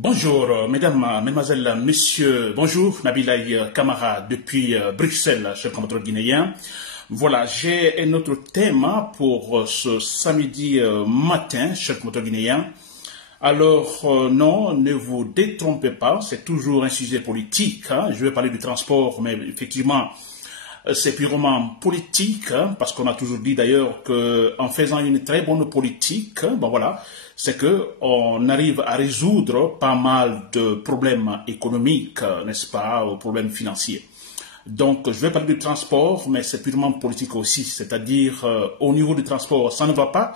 Bonjour, mesdames, mesdemoiselles, messieurs, bonjour, Nabilaï Kamara depuis Bruxelles, chef compatriote guinéen. Voilà, j'ai un autre thème pour ce samedi matin, chef compatriote guinéen. Alors, non, ne vous détrompez pas, c'est toujours un sujet politique. Je vais parler du transport, mais effectivement, c'est purement politique, parce qu'on a toujours dit d'ailleurs qu'en faisant une très bonne politique, bon voilà, c'est qu'on arrive à résoudre pas mal de problèmes économiques, n'est-ce pas, aux problèmes financiers. Donc, je vais parler du transport, mais c'est purement politique aussi, c'est-à-dire au niveau du transport, ça ne va pas,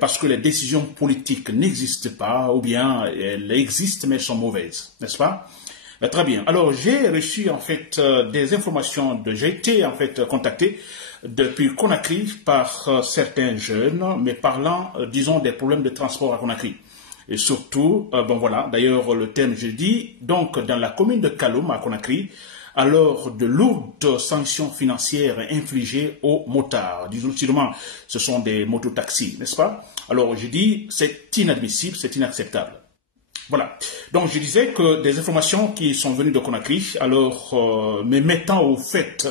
parce que les décisions politiques n'existent pas, ou bien elles existent, mais elles sont mauvaises, n'est-ce pas? Très bien. Alors, j'ai reçu en fait des informations, j'ai été en fait contacté depuis Conakry par certains jeunes, mais parlant, disons, des problèmes de transport à Conakry. Et surtout, bon voilà, d'ailleurs le thème je dis, donc dans la commune de Kaloum à Conakry, alors de lourdes sanctions financières infligées aux motards. Disons sûrement, ce sont des mototaxis, n'est-ce pas? Alors je dis, c'est inadmissible, c'est inacceptable. Voilà. Donc je disais que des informations qui sont venues de Conakry, alors me mettant au fait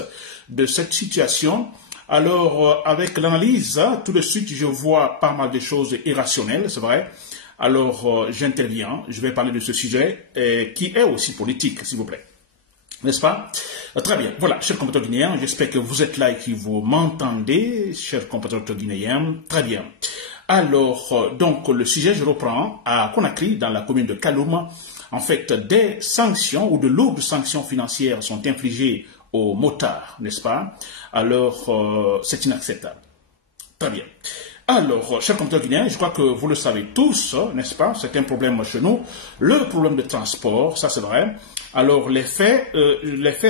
de cette situation, alors avec l'analyse, tout de suite je vois pas mal de choses irrationnelles, c'est vrai. Alors j'interviens, je vais parler de ce sujet qui est aussi politique, s'il vous plaît. N'est-ce pas? Très bien. Voilà, chers compatriotes guinéens, j'espère que vous êtes là et que vous m'entendez, chers compatriotes guinéens. Très bien. Alors, donc, le sujet, je reprends, à Conakry, dans la commune de Kaloum, en fait, des sanctions ou de lourdes sanctions financières sont infligées aux motards, n'est-ce pas? Alors, c'est inacceptable. Très bien. Alors, chers compatriotes guinéens, je crois que vous le savez tous, n'est-ce pas? C'est un problème chez nous. Le problème de transport, ça c'est vrai. Alors, les faits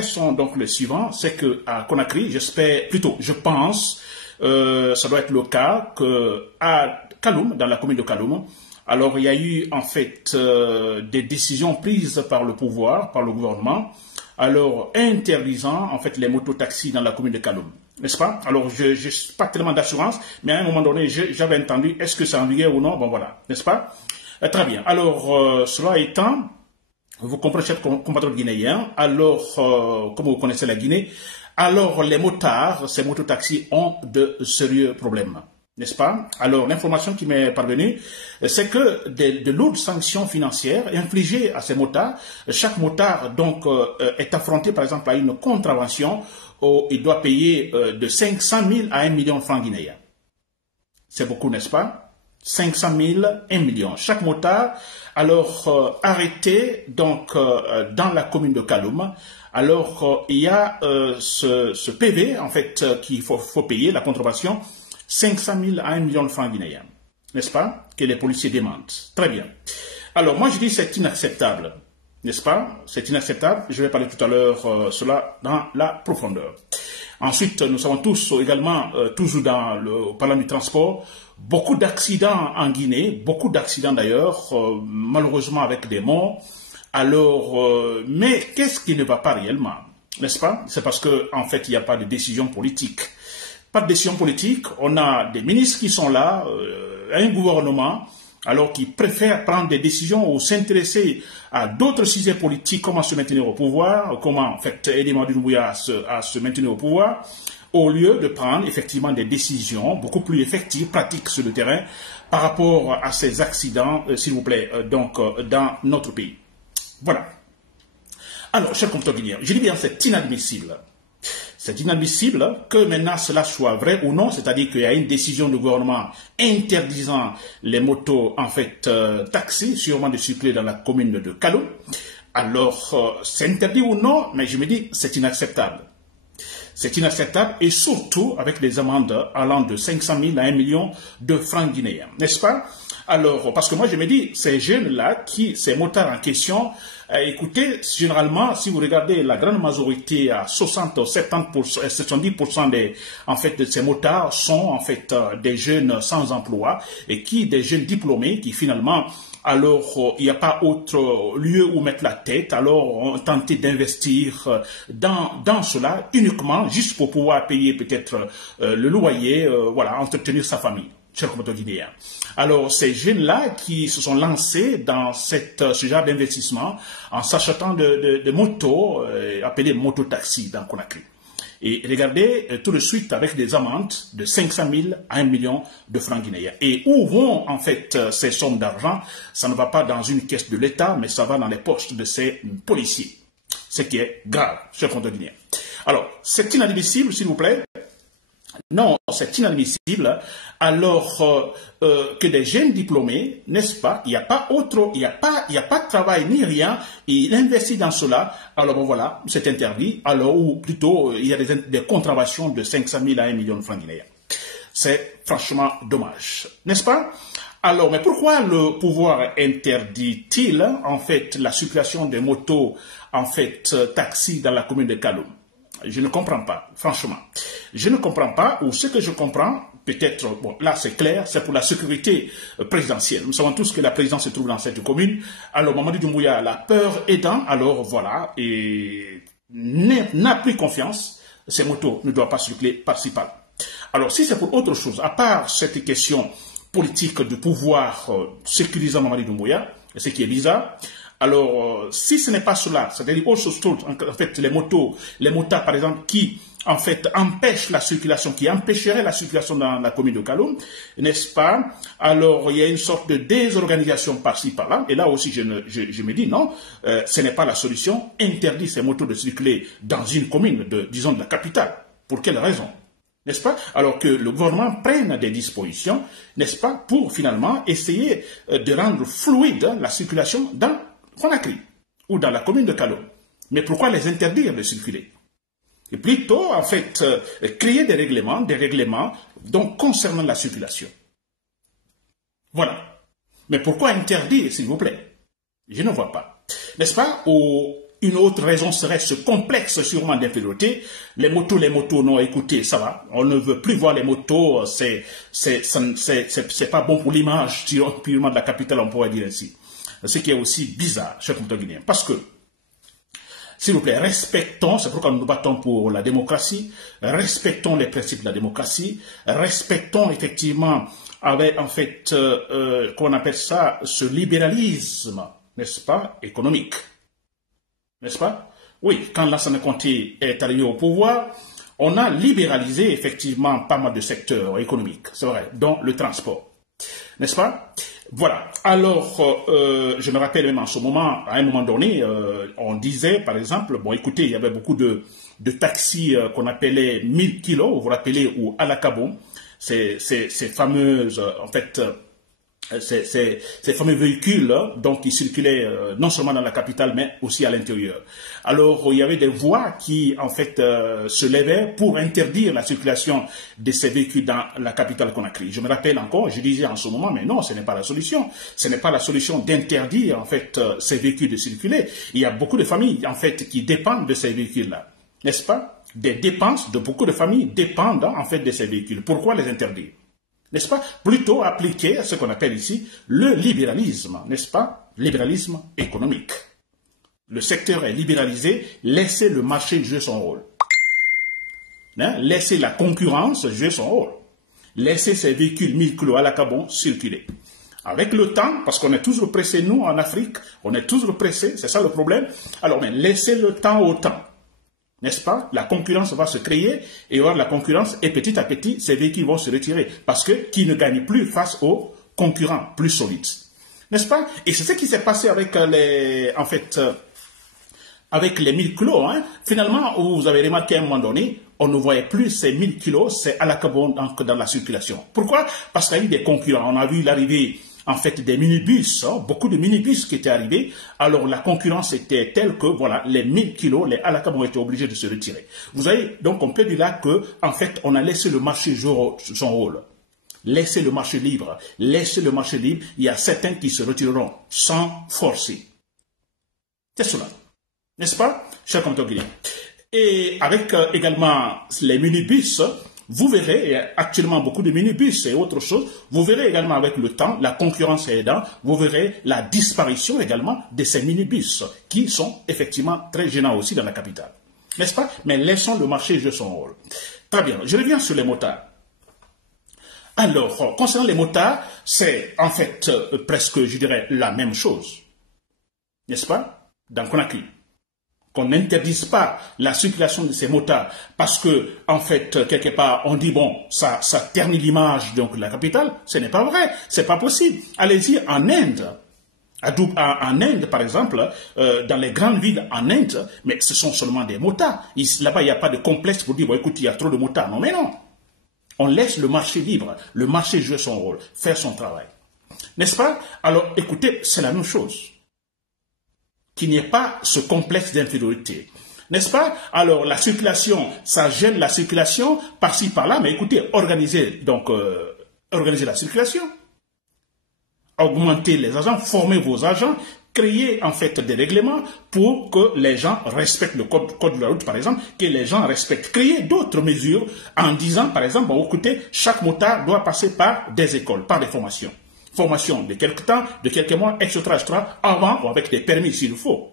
sont donc les suivants. C'est que à Conakry, j'espère, plutôt, je pense, ça doit être le cas qu'à Kaloum, dans la commune de Kaloum, alors il y a eu en fait des décisions prises par le pouvoir, par le gouvernement, alors interdisant en fait les mototaxis dans la commune de Kaloum. N'est-ce pas? Alors, je n'ai pas tellement d'assurance, mais à un moment donné, j'avais entendu, est-ce que c'est en vigueur ou non? Bon, voilà, n'est-ce pas? Très bien. Alors, cela étant, vous comprenez, chers compatriotes guinéens, alors, comme vous connaissez la Guinée, alors les motards, ces mototaxis ont de sérieux problèmes. N'est-ce pas? Alors, l'information qui m'est parvenue, c'est que de lourdes sanctions financières infligées à ces motards, chaque motard, donc, est affronté, par exemple, à une contravention où il doit payer de 500 000 à 1 million de francs guinéens. C'est beaucoup, n'est-ce pas? 500 000, 1 million. Chaque motard, alors, arrêté, donc, dans la commune de Kaloum, alors, il y a ce PV, en fait, qu'il faut payer, la contravention, 500 000 à 1 million de francs guinéens, n'est-ce pas, que les policiers demandent. Très bien. Alors, moi, je dis c'est inacceptable, n'est-ce pas? C'est inacceptable. Je vais parler tout à l'heure cela dans la profondeur. Ensuite, nous savons tous également, toujours parlant du transport, beaucoup d'accidents en Guinée, beaucoup d'accidents d'ailleurs, malheureusement avec des morts. Alors, mais qu'est-ce qui ne va pas réellement, n'est-ce pas? C'est parce qu'en fait, il n'y a pas de décision politique. Pas de décision politique, on a des ministres qui sont là, un gouvernement, alors qui préfèrent prendre des décisions ou s'intéresser à d'autres sujets politiques, comment se maintenir au pouvoir, comment en fait aider Mamadi Doumbouya à se maintenir au pouvoir, au lieu de prendre effectivement des décisions beaucoup plus effectives, pratiques sur le terrain, par rapport à ces accidents, s'il vous plaît, donc dans notre pays. Voilà. Alors, chers compatriotes guinéens, je dis bien c'est inadmissible. C'est inadmissible que maintenant cela soit vrai ou non, c'est-à-dire qu'il y a une décision du gouvernement interdisant les motos, en fait, taxis, sûrement de circuler dans la commune de Kaloum. Alors, c'est interdit ou non, mais je me dis, c'est inacceptable. C'est inacceptable et surtout avec des amendes allant de 500 000 à 1 million de francs guinéens, n'est-ce pas? Alors, parce que moi je me dis, ces jeunes-là, ces motards en question, écoutez, généralement, si vous regardez la grande majorité, à 60, 70%, 70% en fait, de ces motards sont en fait des jeunes sans emploi et des jeunes diplômés qui finalement, alors il n'y a pas autre lieu où mettre la tête, alors on tentait d'investir dans cela uniquement juste pour pouvoir payer peut-être le loyer, voilà, entretenir sa famille. chers compatriotes guinéens. Alors, ces jeunes-là qui se sont lancés dans ce genre d'investissement en s'achetant de motos, appelées mototaxis dans Conakry. Et regardez tout de suite avec des amendes de 500 000 à 1 million de francs guinéens. Et où vont en fait ces sommes d'argent? Ça ne va pas dans une caisse de l'État, mais ça va dans les poches de ces policiers. Ce qui est grave, chers compatriotes guinéens. Alors, c'est inadmissible, s'il vous plaît. Non, c'est inadmissible. Alors que des jeunes diplômés, n'est-ce pas, il n'y a pas de travail ni rien, et il investit dans cela. Alors bon, voilà, c'est interdit. Alors, ou plutôt, il y a des contraventions de 500 000 à 1 million de francs guinéens. C'est franchement dommage, n'est-ce pas? Alors, mais pourquoi le pouvoir interdit-il, en fait, la circulation des motos, en fait, taxis dans la commune de Kaloum? Je ne comprends pas, franchement. Je ne comprends pas, ou ce que je comprends, peut-être, bon, là c'est clair, c'est pour la sécurité présidentielle. Nous savons tous que la présidence se trouve dans cette commune. Alors, Mamadou Doumbouya, la peur aidant, alors voilà, et n'a plus confiance, ces motos ne doivent pas circuler par-ci par-là. Alors, si c'est pour autre chose, à part cette question politique de pouvoir sécurisant Mamadou Doumbouya, ce qui est bizarre, alors, si ce n'est pas cela, c'est-à-dire autre chose, en fait, les motards, par exemple, qui, en fait, empêchent la circulation, qui empêcheraient la circulation dans la commune de Kaloum, n'est-ce pas? Alors, il y a une sorte de désorganisation par-ci, par-là, et là aussi, je me dis, non, ce n'est pas la solution, interdire ces motos de circuler dans une commune, disons, de la capitale. Pour quelle raison? N'est-ce pas? Alors que le gouvernement prenne des dispositions, n'est-ce pas, pour finalement essayer de rendre fluide la circulation dans Conakry ou dans la commune de Kaloum. Mais pourquoi les interdire de circuler? Et plutôt, en fait, créer des règlements donc concernant la circulation. Voilà. Mais pourquoi interdire, s'il vous plaît? Je ne vois pas. N'est-ce pas? Une autre raison serait ce complexe sûrement d'infériorité. Les motos, non, écoutez, ça va. On ne veut plus voir les motos, c'est pas bon pour l'image, purement de la capitale, on pourrait dire ainsi. Ce qui est aussi bizarre, chers compatriotes guinéens, parce que, s'il vous plaît, respectons, c'est pourquoi nous nous battons pour la démocratie, respectons les principes de la démocratie, respectons effectivement, avec, en fait, qu'on appelle ça, ce libéralisme, n'est-ce pas, économique. N'est-ce pas? Oui, quand Lassana Conté est arrivé au pouvoir, on a libéralisé effectivement pas mal de secteurs économiques, c'est vrai, dont le transport. N'est-ce pas? Voilà. Alors, je me rappelle même en ce moment, à un moment donné, on disait, par exemple, bon, écoutez, il y avait beaucoup de taxis qu'on appelait 1000 kilos, vous vous rappelez, ou Alakabon, ces fameuses, en fait, ces fameux véhicules, donc, qui circulaient non seulement dans la capitale, mais aussi à l'intérieur. Alors, il y avait des voix qui, en fait, se levaient pour interdire la circulation de ces véhicules dans la capitale Conakry. Je me rappelle encore, je disais en ce moment, mais non, ce n'est pas la solution. Ce n'est pas la solution d'interdire, en fait, ces véhicules de circuler. Il y a beaucoup de familles, en fait, qui dépendent de ces véhicules-là. N'est-ce pas? Des dépenses de beaucoup de familles dépendent, en fait, de ces véhicules. Pourquoi les interdire? N'est-ce pas? Plutôt appliquer à ce qu'on appelle ici le libéralisme, n'est-ce pas? Libéralisme économique. Le secteur est libéralisé, laissez le marché jouer son rôle. Hein? Laissez la concurrence jouer son rôle. Laissez ces véhicules 1000 kilos à la cabon circuler. Avec le temps, parce qu'on est toujours pressé, nous, en Afrique, on est toujours pressé, c'est ça le problème. Alors, mais laissez le temps au temps. N'est-ce pas? La concurrence va se créer et il y aura la concurrence et petit à petit, ces véhicules vont se retirer parce que qui ne gagne plus face aux concurrents plus solides. N'est-ce pas? Et c'est ce qui s'est passé avec avec les 1000 kilos. Hein. Finalement, vous avez remarqué à un moment donné, on ne voyait plus ces 1000 kilos, c'est à la carbone dans la circulation. Pourquoi? Parce qu'il y a eu des concurrents. On a vu l'arrivée en fait des minibus, beaucoup de minibus qui étaient arrivés. Alors la concurrence était telle que voilà, les 1000 kilos, les Alakab ont été obligés de se retirer. Vous avez donc on peut dire là que en fait on a laissé le marché jouer son rôle. Laissez le marché libre. Laissez le marché libre. Il y a certains qui se retireront sans forcer. C'est cela. N'est-ce pas, chers compatriotes? Et avec également les minibus, vous verrez, il y a actuellement beaucoup de minibus et autre chose, vous verrez également avec le temps, la concurrence aidant, vous verrez la disparition également de ces minibus qui sont effectivement très gênants aussi dans la capitale. N'est-ce pas? Mais laissons le marché jouer son rôle. Très bien, je reviens sur les motards. Alors, concernant les motards, c'est en fait presque, je dirais, la même chose. N'est-ce pas? Dans Conakry. Qu'on n'interdise pas la circulation de ces motards parce que, en fait, quelque part, on dit, bon, ça ternit l'image donc de la capitale. Ce n'est pas vrai. C'est pas possible. Allez-y en Inde. En Inde, par exemple, dans les grandes villes en Inde, mais ce sont seulement des motards. Là-bas, il n'y a pas de complexe pour dire, bon, écoute, il y a trop de motards. Non, mais non. On laisse le marché libre, le marché jouer son rôle, faire son travail. N'est-ce pas? Alors, écoutez, c'est la même chose. Qu'il n'y ait pas ce complexe d'infériorité. N'est-ce pas? Alors, la circulation, ça gêne la circulation, par-ci, par-là, mais écoutez, organisez la circulation. Augmentez les agents, formez vos agents, créez en fait des règlements pour que les gens respectent le code de la route, par exemple, que les gens respectent. Créez d'autres mesures en disant, par exemple, bon, écoutez, chaque motard doit passer par des écoles, par des formations. Formation de quelques temps, de quelques mois, etc., avant ou avec des permis s'il faut.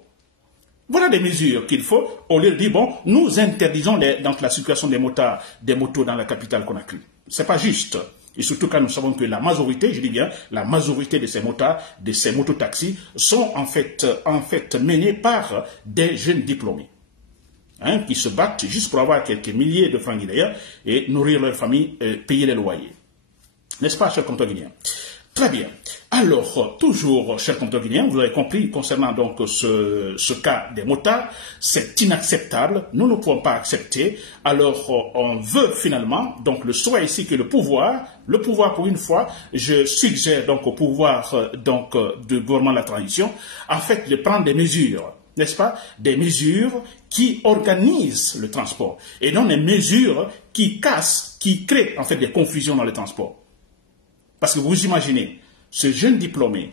Voilà des mesures qu'il faut, au lieu de dire, bon, nous interdisons donc la circulation des motos dans la capitale Conakry. C'est pas juste. Et surtout quand nous savons que la majorité, je dis bien, la majorité de ces motards, de ces mototaxis, sont en fait menés par des jeunes diplômés. Hein, qui se battent juste pour avoir quelques milliers de francs guinéens et nourrir leur famille, payer les loyers. N'est-ce pas, chers compteurs guinéens? Très bien. Alors, toujours, chers compteurs guinéens, vous avez compris, concernant donc ce cas des motards, c'est inacceptable, nous ne pouvons pas accepter. Alors, on veut finalement, donc le souhait ici que le pouvoir pour une fois, je suggère donc au pouvoir du gouvernement de la transition, en fait, de prendre des mesures, n'est-ce pas, des mesures qui organisent le transport, et non des mesures qui cassent, qui créent en fait des confusions dans le transport. Parce que vous imaginez, ce jeune diplômé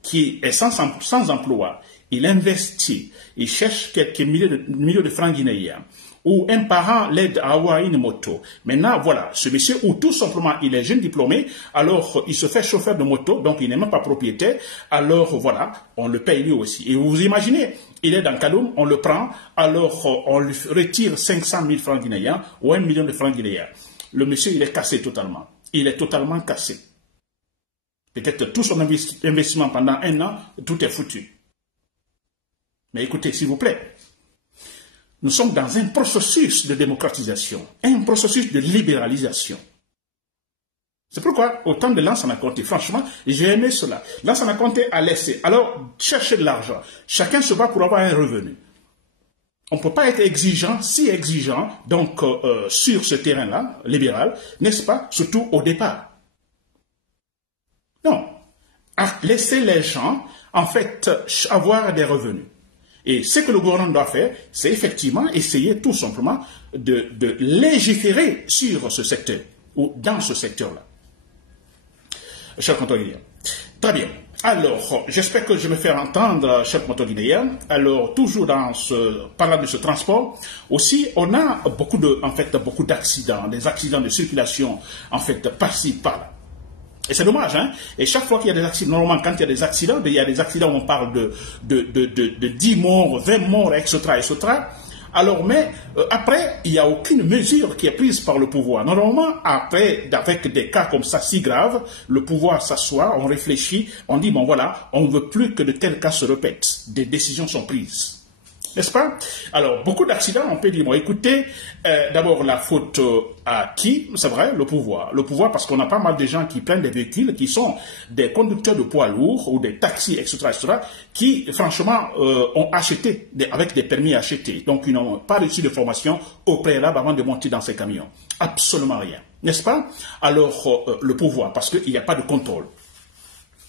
qui est sans emploi, il investit, il cherche quelques milliers de francs guinéens, ou un parent l'aide à avoir une moto. Maintenant, voilà, ce monsieur, ou tout simplement, il est jeune diplômé, alors il se fait chauffeur de moto, donc il n'est même pas propriétaire, alors voilà, on le paye lui aussi. Et vous imaginez, il est dans Kaloum, on le prend, alors on lui retire 500 000 francs guinéens, ou 1 million de francs guinéens. Le monsieur, il est cassé totalement. Il est totalement cassé. Peut-être tout son investissement pendant 1 an, tout est foutu. Mais écoutez, s'il vous plaît, nous sommes dans un processus de démocratisation, un processus de libéralisation. C'est pourquoi, au temps de Lansana Conté, franchement, j'ai aimé cela. Lansana Conté a laissé, alors, chercher de l'argent. Chacun se bat pour avoir un revenu. On ne peut pas être exigeant, si exigeant, donc, sur ce terrain-là, libéral, n'est-ce pas, surtout au départ. Non. Laisser les gens, en fait, avoir des revenus. Et ce que le gouvernement doit faire, c'est effectivement essayer tout simplement de légiférer sur ce secteur, ou dans ce secteur-là. Chers compteurs guinéens. Très bien. Alors, j'espère que je me fais entendre, chers compteurs guinéens. Alors, toujours parlant de ce transport, aussi, on a beaucoup d'accidents, des accidents de circulation, en fait, par-ci, par-là. Et c'est dommage, hein. Et chaque fois qu'il y a des accidents, normalement, quand il y a des accidents, il y a des accidents où on parle de 10 morts, 20 morts, etc., etc. Alors, mais après, il n'y a aucune mesure qui est prise par le pouvoir. Normalement, après, avec des cas comme ça si graves, le pouvoir s'assoit, on réfléchit, on dit, bon voilà, on ne veut plus que de tels cas se répètent. Des décisions sont prises. N'est-ce pas? Alors, beaucoup d'accidents, on peut dire, bon, écoutez, d'abord, la faute à qui? C'est vrai, le pouvoir. Le pouvoir, parce qu'on a pas mal de gens qui prennent des véhicules, qui sont des conducteurs de poids lourds ou des taxis, etc., qui, franchement, ont acheté, avec des permis achetés. Donc, ils n'ont pas reçu de formation au préalable avant de monter dans ces camions. Absolument rien. N'est-ce pas? Alors, le pouvoir, parce qu'il n'y a pas de contrôle.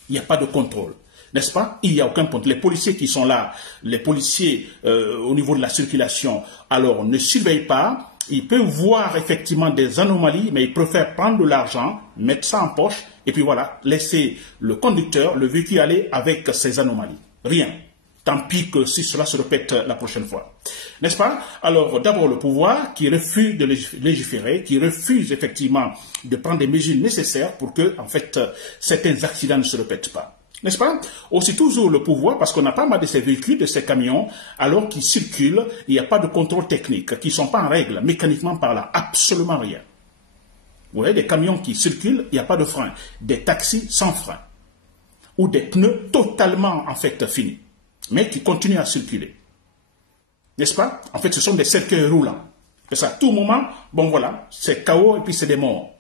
Il n'y a pas de contrôle. N'est-ce pas? Il n'y a aucun point. Les policiers qui sont là, les policiers au niveau de la circulation, alors ne surveillent pas. Ils peuvent voir effectivement des anomalies, mais ils préfèrent prendre de l'argent, mettre ça en poche, et puis voilà, laisser le conducteur, le véhicule aller avec ces anomalies. Rien. Tant pis que si cela se répète la prochaine fois. N'est-ce pas? Alors, d'abord, le pouvoir qui refuse de légiférer, qui refuse effectivement de prendre des mesures nécessaires pour que, en fait, certains accidents ne se répètent pas. N'est-ce pas? Aussi toujours le pouvoir, parce qu'on a pas mal de ces véhicules, de ces camions, alors qu'ils circulent, il n'y a pas de contrôle technique, qui ne sont pas en règle, mécaniquement par là, absolument rien. Vous voyez des camions qui circulent, il n'y a pas de frein. Des taxis sans frein. Ou des pneus totalement, en fait, finis. Mais qui continuent à circuler. N'est-ce pas? En fait, ce sont des cercueils roulants. Et ça, à tout moment, bon voilà, c'est chaos et puis c'est des morts.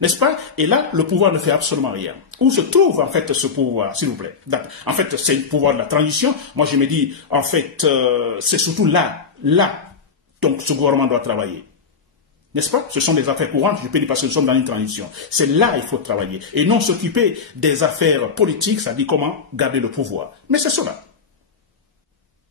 N'est-ce pas? Et là, le pouvoir ne fait absolument rien. Où se trouve, en fait, ce pouvoir, s'il vous plaît? En fait, c'est le pouvoir de la transition. Moi, je me dis, en fait, c'est surtout là, donc ce gouvernement doit travailler. N'est-ce pas? Ce sont des affaires courantes, je peux dire parce que nous sommes dans une transition. C'est là qu'il faut travailler. Et non s'occuper des affaires politiques, ça dit comment garder le pouvoir. Mais c'est cela.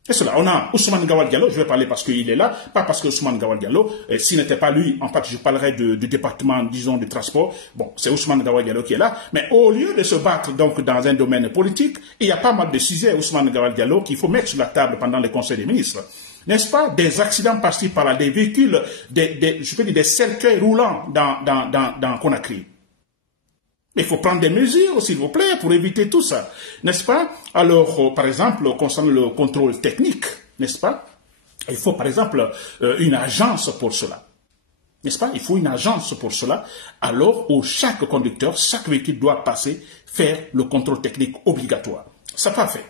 C'est cela. On a Ousmane Gawal Diallo, je vais parler parce qu'il est là, pas parce que Ousmane Gawal Diallo, s'il n'était pas lui, en fait, je parlerais du département, disons, de transport. Bon, c'est Ousmane Gawal Diallo qui est là. Mais au lieu de se battre, donc, dans un domaine politique, il y a pas mal de sujets, Ousmane Gawal Diallo, qu'il faut mettre sur la table pendant les conseils des ministres. N'est-ce pas? Des accidents par-ci, par-là, des véhicules, je peux dire des cercueils roulants dans Conakry. Mais il faut prendre des mesures, s'il vous plaît, pour éviter tout ça. N'est-ce pas? Alors, par exemple, concernant le contrôle technique, n'est-ce pas? Il faut, par exemple, une agence pour cela. N'est-ce pas? Il faut une agence pour cela. Alors, où chaque conducteur, chaque véhicule doit passer, faire le contrôle technique obligatoire. Ça n'est pas fait.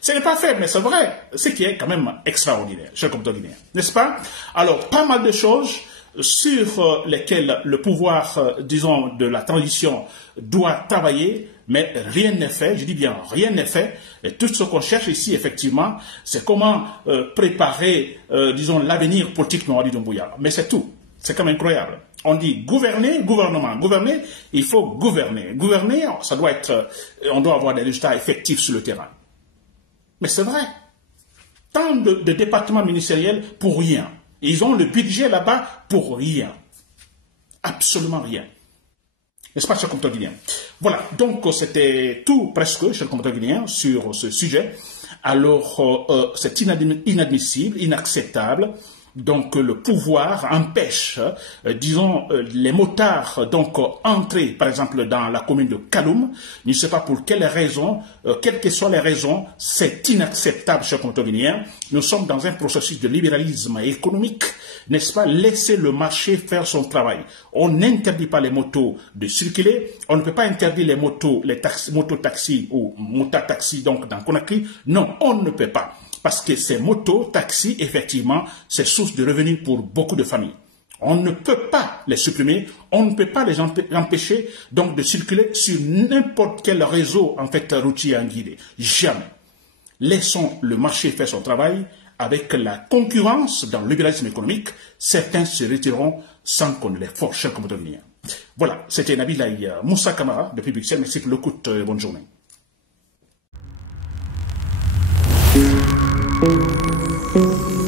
Ce n'est pas fait, mais c'est vrai. Ce qui est quand même extraordinaire, cher compteur guinéen. N'est-ce pas? Alors, pas mal de choses sur lesquelles le pouvoir, disons, de la transition doit travailler, mais rien n'est fait, je dis bien rien n'est fait, et tout ce qu'on cherche ici, effectivement, c'est comment préparer, disons, l'avenir politique de Mamadi Doumbouya. Mais c'est tout, c'est quand même incroyable. On dit gouverner, gouvernement. Gouverner, il faut gouverner. Gouverner, ça doit être, on doit avoir des résultats effectifs sur le terrain. Mais c'est vrai, tant de départements ministériels pour rien. Ils ont le budget là-bas pour rien. Absolument rien. N'est-ce pas, cher compteur guinéen? Voilà, donc c'était tout presque, cher compteur guinéen, sur ce sujet. Alors, c'est inadmissible, inacceptable. Donc, le pouvoir empêche, disons, les motards, donc, entrer, par exemple, dans la commune de Kaloum. Je ne sais pas pour quelles raisons, quelles que soient les raisons, c'est inacceptable, cher compteur guinéen. Nous sommes dans un processus de libéralisme économique, n'est-ce pas? Laissez le marché faire son travail. On n'interdit pas les motos de circuler. On ne peut pas interdire les motos, les mototaxis ou mototaxis, donc, dans Conakry. Non, on ne peut pas. Parce que ces motos, taxis, effectivement, c'est source de revenus pour beaucoup de familles. On ne peut pas les supprimer, on ne peut pas les empêcher donc de circuler sur n'importe quel réseau en fait routier en Guinée. Jamais. Laissons le marché faire son travail. Avec la concurrence dans le libéralisme économique, certains se retireront sans qu'on ne les force comme devenir. Voilà, c'était Nabilaï Moussa Kamara depuis Bruxelles. Merci pour l'écoute. Bonne journée. Thank you.